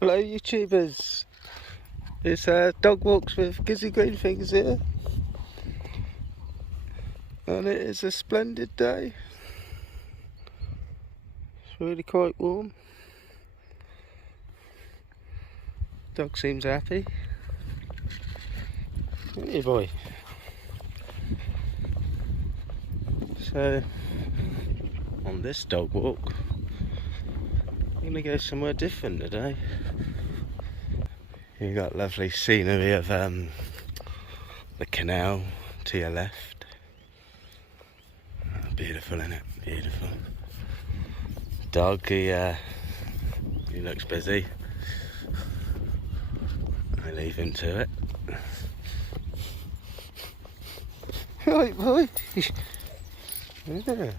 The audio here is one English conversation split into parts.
Hello YouTubers, it's Dog Walks with Gizzy Green Things here, and it is a splendid day. It's really quite warm. Dog seems happy. Hey boy. So on this dog walk, I'm going to go somewhere different today. You got lovely scenery of the canal to your left. Oh, beautiful, isn't it? Beautiful. Dog, he looks busy. I leave him to it. Right, boy. Yeah.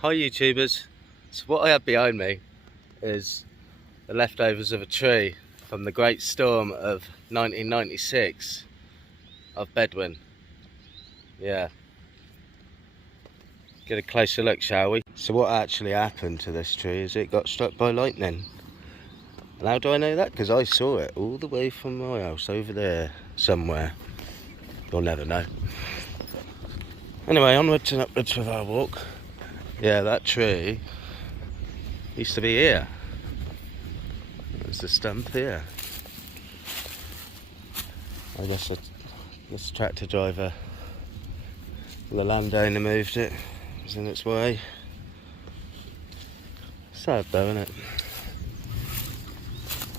Hi YouTubers. So what I have behind me is the leftovers of a tree from the great storm of 1996 of Bedouin. Yeah. Get a closer look, shall we? So what actually happened to this tree is it got struck by lightning. And how do I know that? Because I saw it all the way from my house over there somewhere. You'll never know. Anyway, onwards and upwards with our walk. Yeah, that tree used to be here. There's the stump here. I guess this tractor driver, the landowner, moved it. It's in its way. Sad though, isn't it?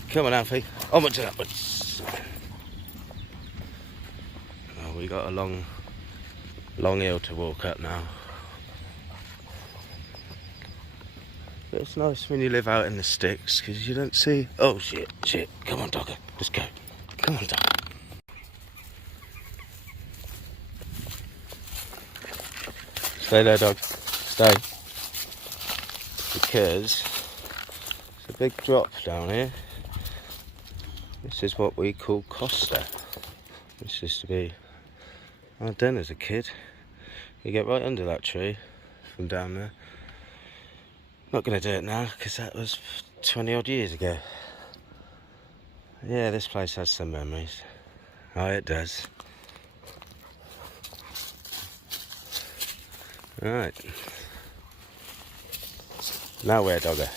Come on, Alfie. Onwards and upwards. Oh, we got a long hill to walk up now. But it's nice when you live out in the sticks because you don't see. Oh shit! Come on, dogger. Let's go. Come on, dogger. Stay there, dog. Stay. Because it's a big drop down here. This is what we call Costa. This used to be our den as a kid. You get right under that tree from down there. Not going to do it now because that was 20 odd years ago. Yeah, this place has some memories. Oh, it does. Right. Now where, dogger?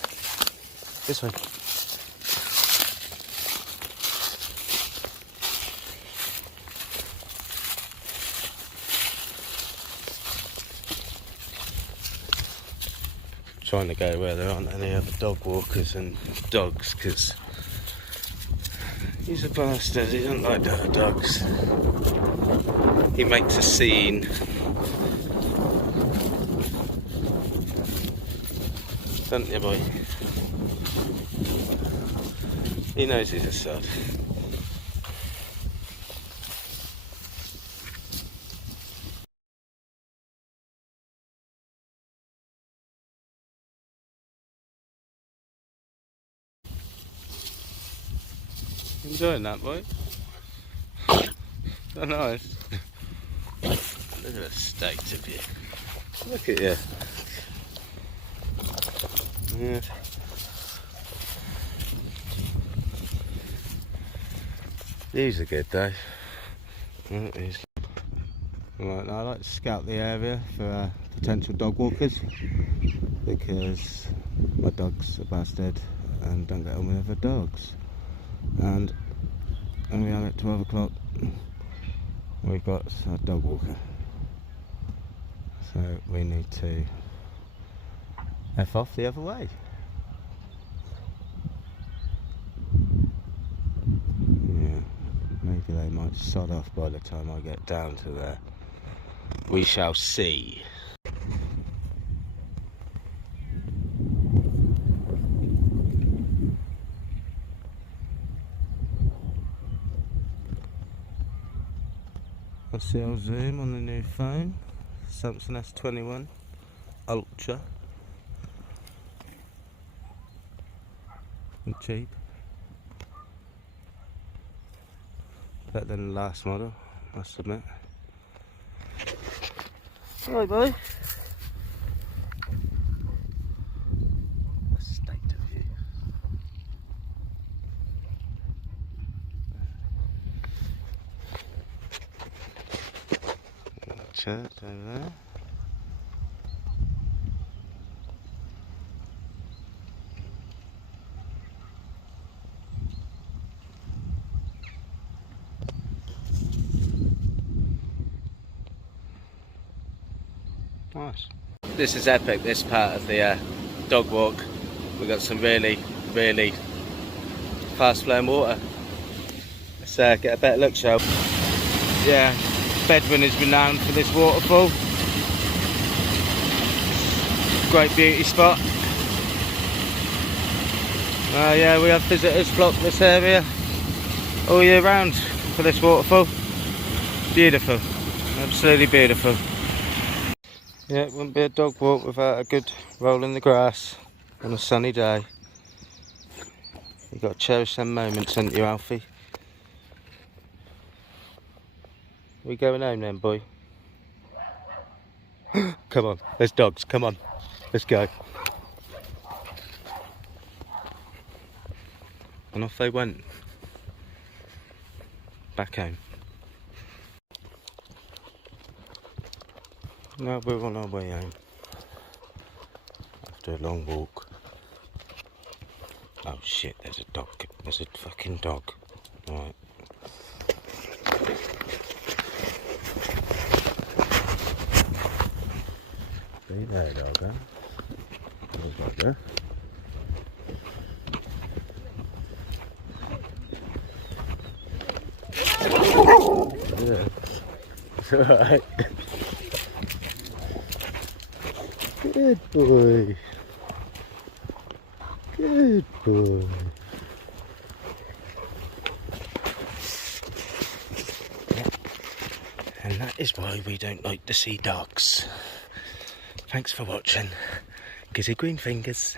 This way. Trying to go where there aren't any other dog walkers and dogs, because he's a bastard. He doesn't like the other dogs. He makes a scene. Doesn't you, boy? He knows he's a sod. Enjoying that, boy? So nice. Look at the state of you. Look at you. Yeah. These are good though. Right, now I like to scout the area for potential dog walkers because my dog's a bastard and don't get on with other dogs. And only on at 12 o'clock we've got a dog walker. So we need to F off the other way. Yeah, maybe they might sod off by the time I get down to there. We shall see. I'll see I'll zoom on the new phone, Samsung S21 Ultra. And cheap. Better than the last model, I must admit. Hi, boy. The state of you. church over there. Nice. This is epic, this part of the dog walk. We've got some really, really fast flowing water. Let's get a better look, shall we? Yeah, Bedouin is renowned for this waterfall. Great beauty spot. Yeah, we have visitors flock this area all year round for this waterfall. Beautiful, absolutely beautiful. Yeah, it wouldn't be a dog walk without a good roll in the grass on a sunny day. You've got to cherish them moments, haven't you, Alfie? We going home then, boy? Come on, there's dogs, come on, let's go. And off they went. Back home. Now we're on our way home. After a long walk. Oh shit, there's a dog. There's a fucking dog. Right. Be there, dog, huh? There's one there. Yeah. It's alright. Good boy. Good boy. And that is why we don't like to see dogs. Thanks for watching. Gizzy Green Fingers.